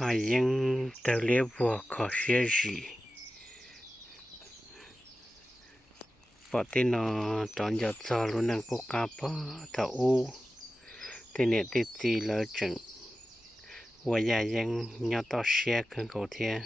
bà yên tờ lễ vừa khó xế gì bỏ tên nó tròn giọt giò luôn năng cô cá bó thảo u tên nè tê tì lỡ chừng và già yên nhỏ to xe khăn cầu thia